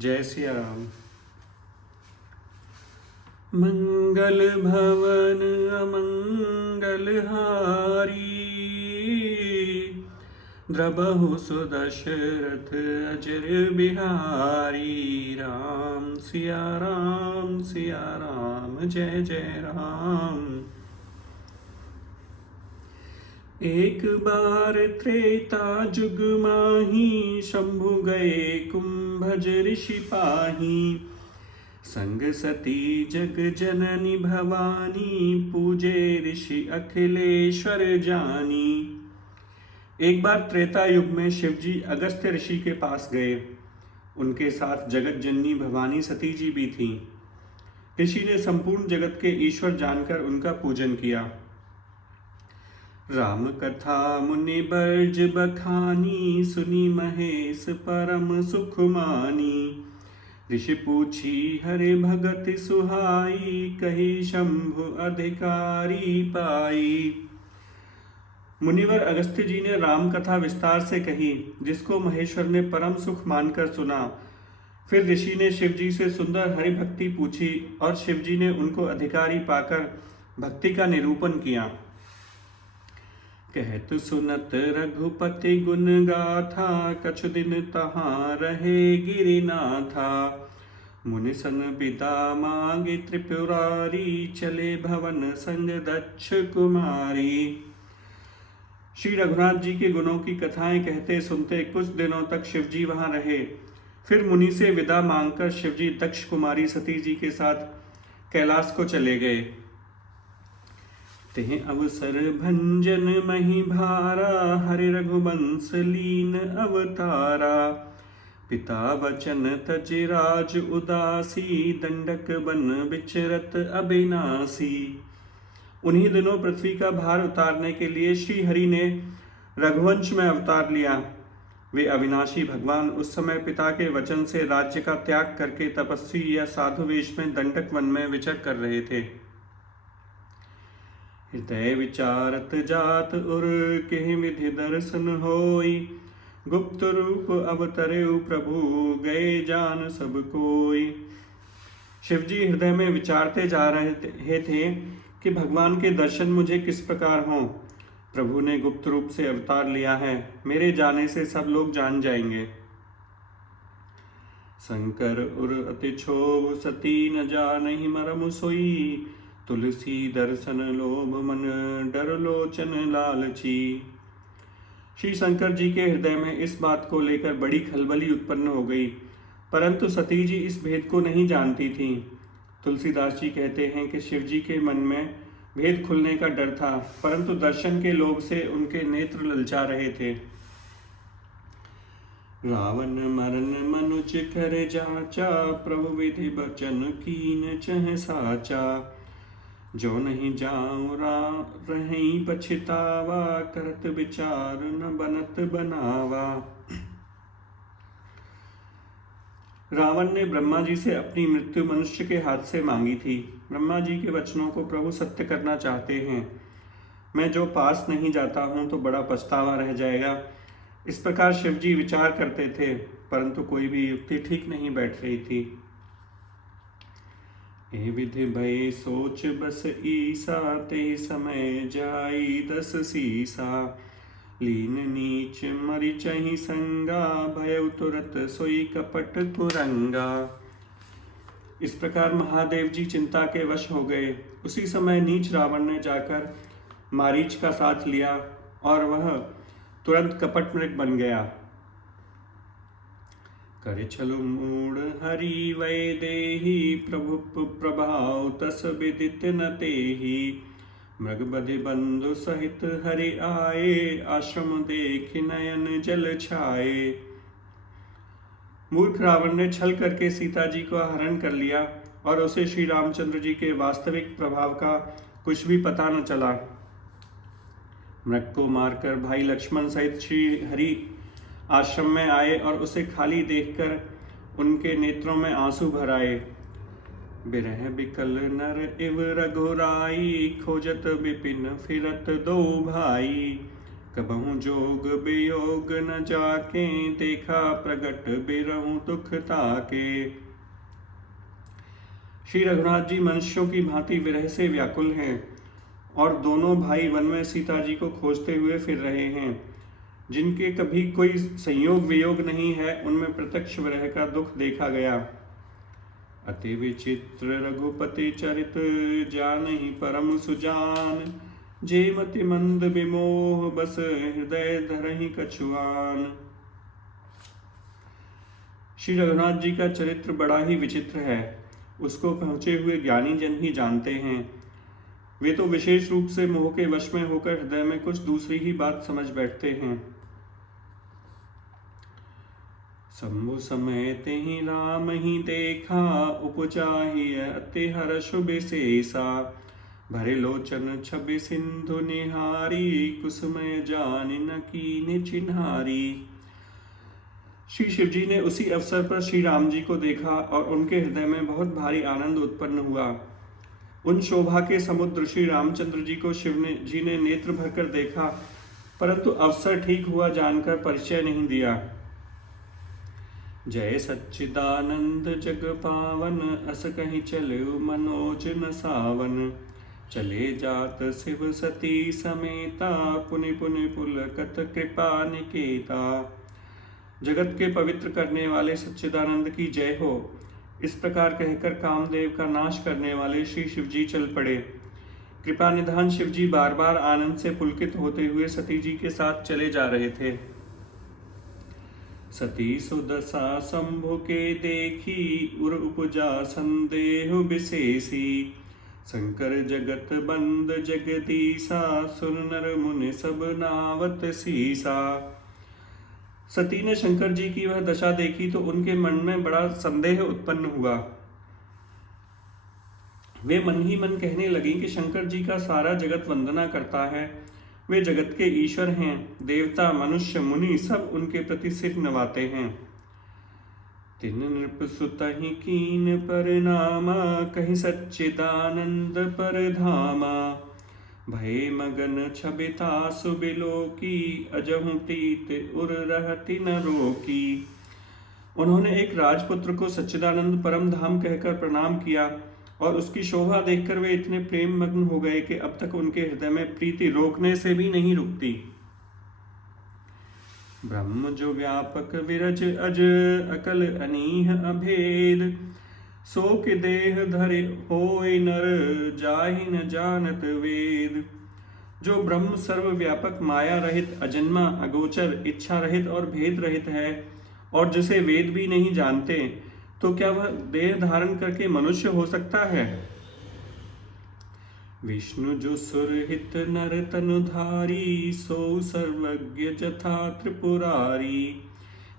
जय सिया राम। मंगल भवन अमंगल हारी, द्रबहु सुदशरथ अजर बिहारी। राम सिया राम सिया राम, जय जय राम। एक बार त्रेता जुग माही, शंभु गए कुंभज ऋषि पाही। संग सती जग जननी भवानी, पूजे ऋषि अखिलेश्वर जानी। एक बार त्रेता युग में शिवजी अगस्त्य ऋषि के पास गए। उनके साथ जगत जननी भवानी सती जी भी थीं। ऋषि ने संपूर्ण जगत के ईश्वर जानकर उनका पूजन किया। राम कथा मुनि बर्ज बखानी, सुनी महेश परम सुख मानी। ऋषि पूछी हरि भगत सुहाई, कही शंभु अधिकारी पाई। मुनिवर अगस्त्य जी ने राम कथा विस्तार से कही, जिसको महेश्वर ने परम सुख मानकर सुना। फिर ऋषि ने शिवजी से सुंदर हरि भक्ति पूछी और शिवजी ने उनको अधिकारी पाकर भक्ति का निरूपण किया। कहत सुनत रघुपति गुण गाथा, कछु दिन तहाँ रहे गिरिनाथा। मुनि सन पिता मांगे त्रिपुरारी, चले भवन संग दक्ष कुमारी। श्री रघुनाथ जी के गुणों की कथाएं कहते सुनते कुछ दिनों तक शिवजी वहां रहे। फिर मुनि से विदा मांगकर शिवजी दक्ष कुमारी सती जी के साथ कैलाश को चले गए। तेह अवसर भंजन मही भारा, हरि रघुवंश लीन अवतारा। पिता वचन तज राज उदासी, दंडक बन विचरत अविनाशी। उन्हीं दिनों पृथ्वी का भार उतारने के लिए श्री हरि ने रघुवंश में अवतार लिया। वे अविनाशी भगवान उस समय पिता के वचन से राज्य का त्याग करके तपस्वी या साधु वेश में दंडक वन में विचर कर रहे थे। हृदय विचारत जात उर, के विधि दर्शन होई। गुप्त रूप अवतरे प्रभु, गए जान सब कोई। शिवजी हृदय में विचारते जा रहे थे कि भगवान के दर्शन मुझे किस प्रकार हों। प्रभु ने गुप्त रूप से अवतार लिया है, मेरे जाने से सब लोग जान जाएंगे। शंकर उर अति क्षोभ, सती न जानहि मरम सोई। तुलसी दर्शन लोभ मन, डर लोचन लालची। श्री शंकर जी के हृदय में इस बात को लेकर बड़ी खलबली उत्पन्न हो गई, परंतु सती जी इस भेद को नहीं जानती थीं। तुलसीदास जी कहते हैं कि शिव जी के मन में भेद खुलने का डर था, परंतु दर्शन के लोभ से उनके नेत्र ललचा रहे थे। रावण मरन मनुज कर जाचा, प्रभु विधि बचन कीन चह साचा। जो नहीं जाऊं रही पछतावा, करत विचार न बनत बनावा। रावण ने ब्रह्मा जी से अपनी मृत्यु मनुष्य के हाथ से मांगी थी। ब्रह्मा जी के वचनों को प्रभु सत्य करना चाहते हैं। मैं जो पास नहीं जाता हूं तो बड़ा पछतावा रह जाएगा। इस प्रकार शिवजी विचार करते थे, परंतु कोई भी युक्ति ठीक नहीं बैठ रही थी। ए विधि भय सोच बस ईसा, ते समय जाई दस सीसा। लीन नीच मरि चहि संगा, भय तुरत सोई कपट कुरंगा। इस प्रकार महादेव जी चिंता के वश हो गए। उसी समय नीच रावण ने जाकर मारीच का साथ लिया और वह तुरंत कपट मृग बन गया। कर छलु मूढ़ हरि वै देहि, प्रभु प्रभाव तस विदित न तेहि। मृग बधि बंधु सहित हरि आए, आश्रम देख नयन जल छाए। मूर्ख रावण ने छल करके सीता जी को हरण कर लिया और उसे श्री रामचंद्र जी के वास्तविक प्रभाव का कुछ भी पता न चला। मृग को मारकर भाई लक्ष्मण सहित श्री हरि आश्रम में आए और उसे खाली देखकर उनके नेत्रों में आंसू भर आए। बिरह बिकल नर इव रघुराई, खोजत विपिन फिरत दो भाई। कबहु जोग वियोग न जाके, देखा प्रगट बिरहु दुख ताके। श्री रघुनाथ जी मनुष्यों की भांति विरह से व्याकुल हैं और दोनों भाई वन में सीता जी को खोजते हुए फिर रहे हैं। जिनके कभी कोई संयोग वियोग नहीं है, उनमें प्रत्यक्ष विरह का दुख देखा गया। अति विचित्र रघुपति चरित, जानहि परम सुजान। जेमति मंद विमोह, बस हृदय धरहि कछुआन। श्री रघुनाथ जी का चरित्र बड़ा ही विचित्र है। उसको पहुंचे हुए ज्ञानी जन ही जानते हैं। वे तो विशेष रूप से मोह के वश में होकर हृदय में कुछ दूसरी ही बात समझ बैठते हैं। शंभु समय तेहि राम ही देखा, उपजाहि अति हर्ष विशेषा। भरे लोचन छवि सिंधु निहारी, कुसुमय जानि न कीन्हि चिन्हारी। श्री शिव जी ने उसी अवसर पर श्री राम जी को देखा और उनके हृदय में बहुत भारी आनंद उत्पन्न हुआ। उन शोभा के समुद्र श्री रामचंद्र जी को जी ने नेत्र भरकर देखा, परंतु अवसर ठीक हुआ जानकर परिचय नहीं दिया। जय सच्चिदानंद जग पावन, अस कहीं चले मनोज न सावन। चले जात शिव सती समेता, पुनि पुनि पुलकत कृपा निकेता। जगत के पवित्र करने वाले सच्चिदानंद की जय हो। इस प्रकार कहकर कामदेव का नाश करने वाले श्री शिवजी चल पड़े। कृपा निधान शिवजी बार बार आनंद से पुलकित होते हुए सती जी के साथ चले जा रहे थे। सती सुदशा शंभु के देखी, उर उपजा संदेह विशेषी। शंकर जगत बंद जगदीसा, सुर नर मुनि सब नावत सीसा। सती ने शंकर जी की वह दशा देखी तो उनके मन में बड़ा संदेह उत्पन्न हुआ। वे मन ही मन कहने लगी कि शंकर जी का सारा जगत वंदना करता है। वे जगत के ईश्वर हैं। देवता मनुष्य मुनि सब उनके प्रति सिर नवाते हैं। तिन नृप सुतहि कीन परिणामा, कहीं सच्चिदानंद पर धामा। भय मगन छबिता सुबिलो की, अजहु प्रीत उर रहति न रोकी। उन्होंने एक राजपुत्र को सच्चिदानंद परम धाम कहकर प्रणाम किया और उसकी शोभा देखकर वे इतने प्रेम मग्न हो गए कि अब तक उनके हृदय में प्रीति रोकने से भी नहीं रुकती। ब्रह्म जो व्यापक विरज अज, अकल अनीह अभेद। सो के देह धरे होय नर, जाहि न जानत वेद। जो ब्रह्म सर्वव्यापक माया रहित अजन्मा अगोचर इच्छा रहित और भेद रहित है और जिसे वेद भी नहीं जानते, तो क्या वह देह धारण करके मनुष्य हो सकता है। विष्णु जो सुरहित नर तनुधारी, सो सर्वज्ञ जथा त्रिपुरारी।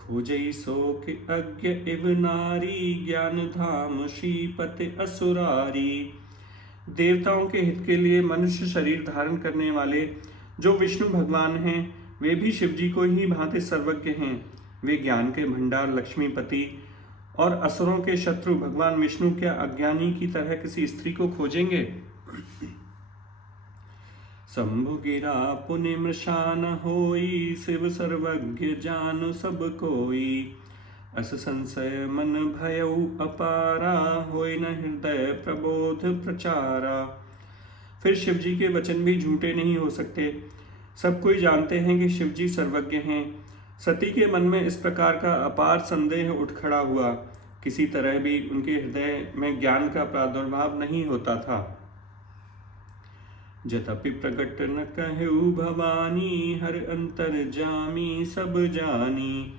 खोजई सो के अज्ञ इव नारी, ज्ञान धाम श्रीपति असुरारी। देवताओं के हित के लिए मनुष्य शरीर धारण करने वाले जो विष्णु भगवान हैं, वे भी शिव जी को ही भांति सर्वज्ञ हैं। वे ज्ञान के भंडार लक्ष्मीपति और असुरों के शत्रु भगवान विष्णु क्या अज्ञानी की तरह किसी स्त्री को खोजेंगे। शंभु गिरा पुनि मृषान होई, शिव सर्वज्ञ जानु सब कोई। अस संशय मन भयउ अपारा, होय न हृदय प्रबोध प्रचारा। फिर शिव जी के वचन भी झूठे नहीं हो सकते। सब कोई जानते हैं कि शिव जी सर्वज्ञ हैं। सती के मन में इस प्रकार का अपार संदेह उठ खड़ा हुआ। किसी तरह भी उनके हृदय में ज्ञान का प्रादुर्भाव नहीं होता था। जतपि प्रकट न कहु भवानी, हर अंतर जामी सब जानी।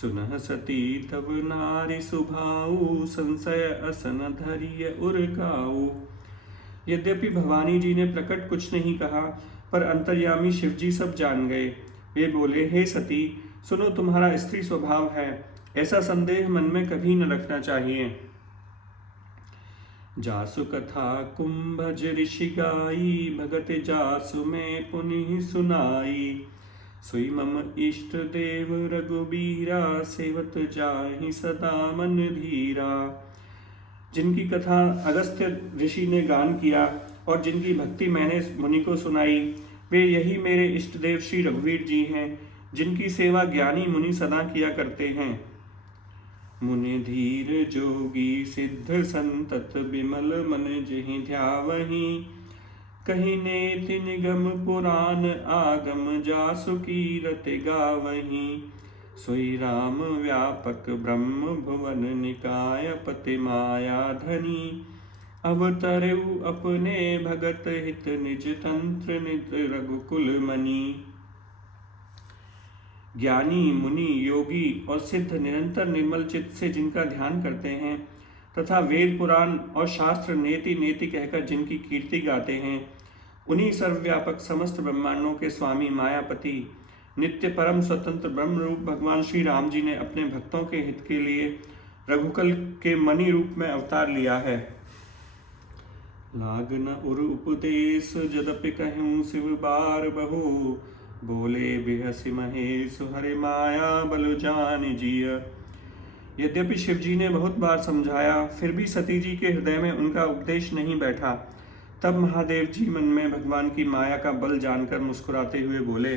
सुनह सती तब नारी सुभाऊ, संशय असन धरिय उरकाऊ। यद्यपि भवानी जी ने प्रकट कुछ नहीं कहा, पर अंतर्यामी शिव जी सब जान गए। वे बोले, हे सती, सुनो, तुम्हारा स्त्री स्वभाव है, ऐसा संदेह मन में कभी न रखना चाहिए। जासु कथा कुंभज ऋषि गाई, भगत जासु में पुनि सुनाई। सुई मम इष्ट देव रघुबीरा, सेवत जाहि सदा मन धीरा। जिनकी कथा अगस्त्य ऋषि ने गान किया और जिनकी भक्ति मैंने मुनि को सुनाई, वे यही मेरे इष्ट देव श्री रघुवीर जी हैं, जिनकी सेवा ज्ञानी मुनि सदा किया करते हैं। मुनि धीर जोगी सिद्ध संतत बिमल मन जहि ध्यावहि, कहि नेति निगम पुराण आगम जासु कीरत गावहि। सोई राम व्यापक ब्रह्म भुवन निकाय पति माया धनी, अवतरऊ अपने भगत हित निज तंत्र नित रघुकुल मनि। ज्ञानी मुनि योगी और सिद्ध निरंतर निर्मल चित्त से जिनका ध्यान करते हैं तथा वेद पुराण और शास्त्र नेति नेति कहकर जिनकी कीर्ति गाते हैं, उन्हीं सर्वव्यापक समस्त ब्रह्मांडों के स्वामी मायापति नित्य परम स्वतंत्र ब्रह्म रूप भगवान श्री राम जी ने अपने भक्तों के हित के लिए रघुकुल के मणि रूप में अवतार लिया है। लाग न उर उपदेश जदपि कहूँ शिव बार बहु, बोले बिहसि महेश हरे माया बल जान जिय। यद्यपि शिव जी ने बहुत बार समझाया, फिर भी सती जी के हृदय में उनका उपदेश नहीं बैठा। तब महादेव जी मन में भगवान की माया का बल जानकर मुस्कुराते हुए बोले,